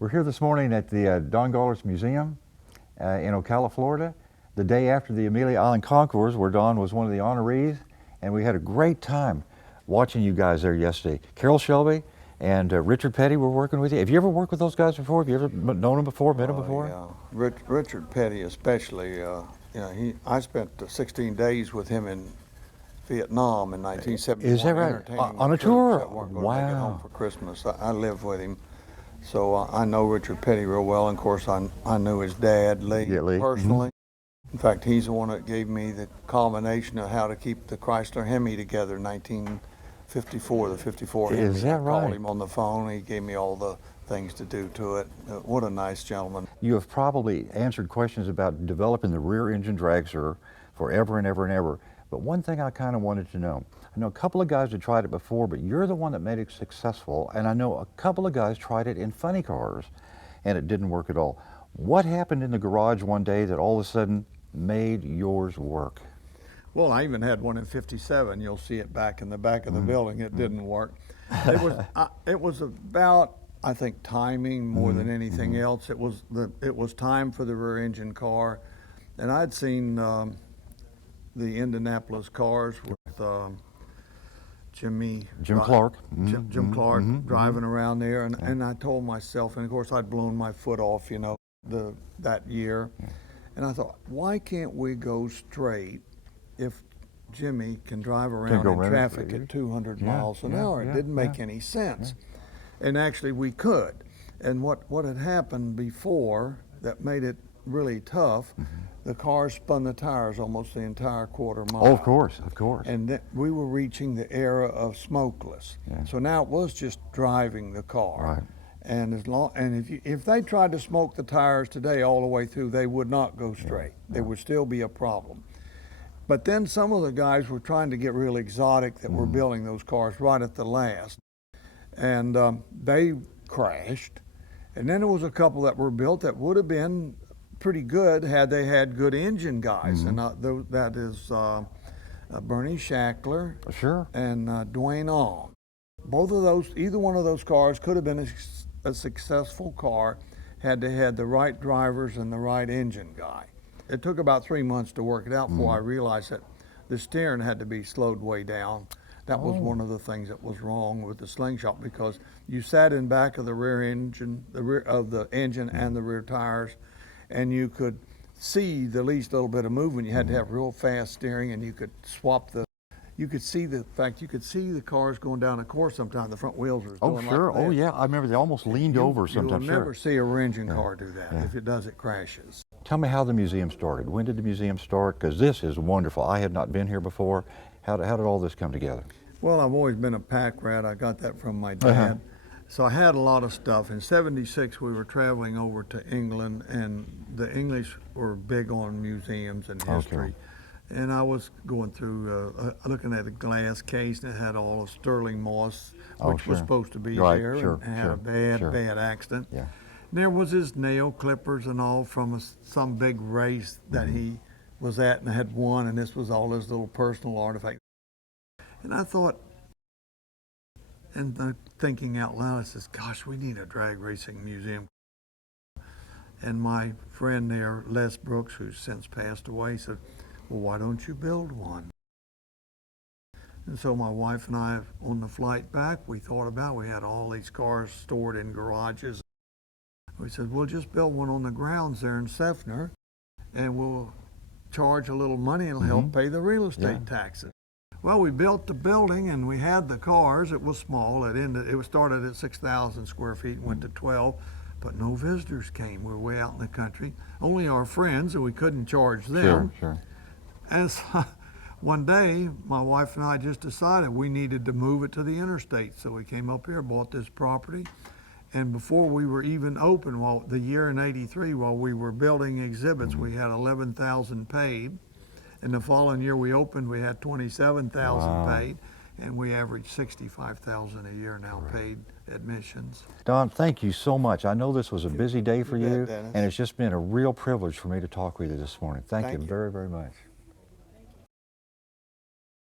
We're here this morning at the Don Garlits Museum in Ocala, Florida, the day after the Amelia Island Concours, where Don was one of the honorees, and we had a great time watching you guys there yesterday. Carol Shelby and Richard Petty were working with you. Have you ever worked with those guys before? Have you ever known them before, met them before? Yeah, Richard Petty especially. I spent 16 days with him in Vietnam in 1971. Is that right? On a tour? That weren't going to make it home for Christmas. I lived with him, so I know Richard Petty real well. And of course, I knew his dad, Lee, personally. In fact, he's the one that gave me the combination of how to keep the Chrysler Hemi together in 1954, the 54 Hemi. Is that right? I called him on the phone. He gave me all the things to do to it. What a nice gentleman. You have probably answered questions about developing the rear engine dragster forever and ever and ever. But one thing I kind of wanted to know, I know a couple of guys had tried it before, but you're the one that made it successful. And I know a couple of guys tried it in funny cars and it didn't work at all. What happened in the garage one day that all of a sudden made yours work? Well, I even had one in '57. You'll see it back in the back of the building. It didn't work. It was about, I think, timing more than anything else. It was time for the rear engine car, and I'd seen the Indianapolis cars with Jim Clark. Jim Clark driving around there, and I told myself, and of course I'd blown my foot off, that year, and I thought, why can't we go straight if Jimmy can drive around in traffic at 200 miles an hour? It didn't make any sense. And actually we could. And what had happened before that made it really tough, the car spun the tires almost the entire quarter mile. Oh, of course. And we were reaching the era of smokeless. So now it was just driving the car. Right. And if they tried to smoke the tires today all the way through, they would not go straight. There would still be a problem. But then some of the guys were trying to get real exotic that were building those cars right at the last. And they crashed. And then there was a couple that were built that would have been pretty good had they had good engine guys. And that is Bernie Shackler and Dwayne Ong. Both of those, either one of those cars could have been a successful car had they had the right drivers and the right engine guy. It took about 3 months to work it out before I realized that the steering had to be slowed way down. That was one of the things that was wrong with the slingshot, because you sat in back of the rear engine, and the rear tires, and you could see the least little bit of movement. You had to have real fast steering, and you could swap you could see the cars going down the course sometimes. The front wheels were going like that. Oh, yeah. I remember they almost leaned over sometimes. You'll never see a rear engine car do that. If it does, it crashes. Tell me how the museum started. When did the museum start? Because this is wonderful. I had not been here before. How did all this come together? Well, I've always been a pack rat. I got that from my dad. So I had a lot of stuff. In '76, we were traveling over to England, and the English were big on museums and history. And I was going through, looking at a glass case, and it had all of Sterling Moss, which was supposed to be there, and had a bad accident. And there was his nail clippers and all from some big race that he was at and had won, and this was all his little personal artifact. And I thought, and thinking out loud, I says, gosh, we need a drag racing museum. And my friend there, Les Brooks, who's since passed away, said, well, why don't you build one? And so my wife and I, on the flight back, we had all these cars stored in garages. We said, we'll just build one on the grounds there in Seffner, and we'll charge a little money and it'll help pay the real estate taxes. Well, we built the building and we had the cars. It was small. It started at 6,000 square feet and went to 12, but no visitors came. We were way out in the country. Only our friends, and we couldn't charge them. And so, one day, my wife and I just decided we needed to move it to the interstate. So we came up here, bought this property, and before we were even open, the year in '83, while we were building exhibits, we had 11,000 paid. And the following year we opened, we had 27,000 paid, and we averaged 65,000 a year now paid admissions. Don, thank you so much. I know this was a busy day for you, and it's just been a real privilege for me to talk with you this morning. Thank you very, very much.